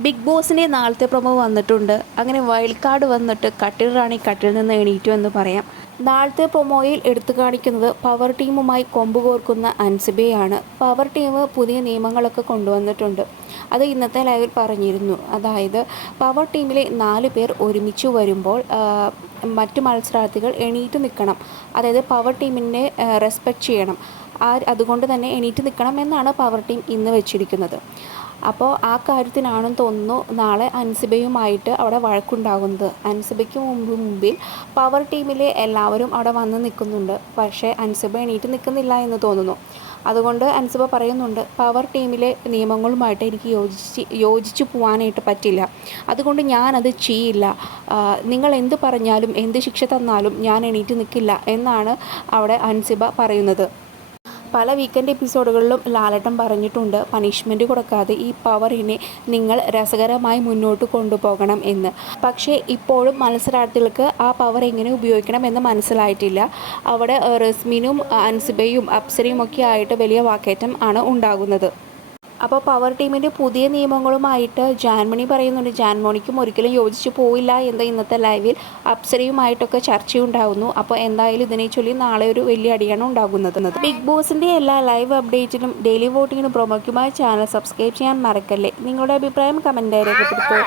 Big ബോസിന്റെ നാളത്തെ promo വന്നിട്ടുണ്ട്. അങ്ങനെ വൈൽഡ് കാർഡ് വന്നിട്ട് കട്ടിൽ റാണി കട്ടിൽ നിന്ന് എണീറ്റു എന്ന് പറയാം. നാളത്തെ പ്രൊമോയിൽ എടുത്തു കാണിക്കുന്നത് പവർ ടീമുമായി കൊമ്പുകോർക്കുന്ന അൻസിബയാണ്. പവർ ടീം പുതിയ നിയമങ്ങളൊക്കെ കൊണ്ടുവന്നിട്ടുണ്ട്. അത് ഇന്നത്തെ ലൈവിൽ പറഞ്ഞിരുന്നു. അതായത് പവർ ടീമിലെ നാല് പേർ ഒരുമിച്ച് വരുമ്പോൾ മറ്റു മത്സരാർത്ഥികൾ എണീറ്റ് നിൽക്കണം. അതായത് പവർ ടീമിനെ റെസ്പെക്റ്റ് ചെയ്യണം. ആ അതുകൊണ്ട് തന്നെ എണീറ്റ് നിൽക്കണം എന്നാണ് പവർ ടീം ഇന്ന് വെച്ചിരിക്കുന്നത്. അപ്പോൾ ആ കാര്യത്തിനാണെന്ന് തോന്നുന്നു നാളെ അൻസിബയുമായിട്ട് അവിടെ വഴക്കുണ്ടാകുന്നത്. അൻസിബയ്ക്ക് മുമ്പ് മുമ്പിൽ പവർ ടീമിലെ എല്ലാവരും അവിടെ വന്ന് നിൽക്കുന്നുണ്ട്. പക്ഷേ അൻസിബ എണീറ്റ് നിൽക്കുന്നില്ല എന്ന് തോന്നുന്നു. അതുകൊണ്ട് അൻസിബ പറയുന്നുണ്ട് പവർ ടീമിലെ നിയമങ്ങളുമായിട്ട് എനിക്ക് യോജിച്ച് യോജിച്ച് പോകാനായിട്ട് പറ്റില്ല. അതുകൊണ്ട് ഞാനത് ചെയ്യില്ല. നിങ്ങൾ എന്ത് പറഞ്ഞാലും എന്ത് ശിക്ഷ തന്നാലും ഞാൻ എണീറ്റ് നിൽക്കില്ല എന്നാണ് അവിടെ അൻസിബ പറയുന്നത്. പല വീക്കെൻഡ് എപ്പിസോഡുകളിലും ലാലട്ടൻ പറഞ്ഞിട്ടുണ്ട് പണിഷ്മെന്റ് കൊടുക്കാതെ ഈ പവറിനെ നിങ്ങൾ രസകരമായി മുന്നോട്ട് കൊണ്ടുപോകണം എന്ന്. പക്ഷേ ഇപ്പോഴും മത്സരാർത്ഥികൾക്ക് ആ പവർ എങ്ങനെ ഉപയോഗിക്കണം എന്ന് മനസ്സിലായിട്ടില്ല. അവിടെ റസ്മിനും അൻസിബയും അപ്സരയും ഒക്കെ ആയിട്ട് വലിയ വാക്കേറ്റം ആണ് ഉണ്ടാകുന്നത്. അപ്പോൾ പവർ ടീമിന്റെ പുതിയ നിയമങ്ങളുമായിട്ട് ജാൻമണി പറയുന്നുണ്ട്. ജാൻമണിക്കും ഒരിക്കലും യോജിച്ച് പോയില്ല എന്ന് ഇന്നത്തെ ലൈവിൽ അപ്സരയുമായിട്ടൊക്കെ ചർച്ചയുണ്ടാകുന്നു അപ്പോൾ എന്തായാലും ഇതിനെ ചൊല്ലി നാളെ ഒരു വലിയ അടിയാണ് ഉണ്ടാകുന്നത്. ബിഗ് ബോസിന്റെ എല്ലാ ലൈവ് അപ്ഡേറ്റിനും ഡെയിലി വോട്ടിങ്ങിനും പ്രൊമോക്കുമായി ചാനൽ സബ്സ്ക്രൈബ് ചെയ്യാൻ മറക്കല്ലേ. നിങ്ങളുടെ അഭിപ്രായം കമന്റായി രേഖപ്പെടുത്തൂ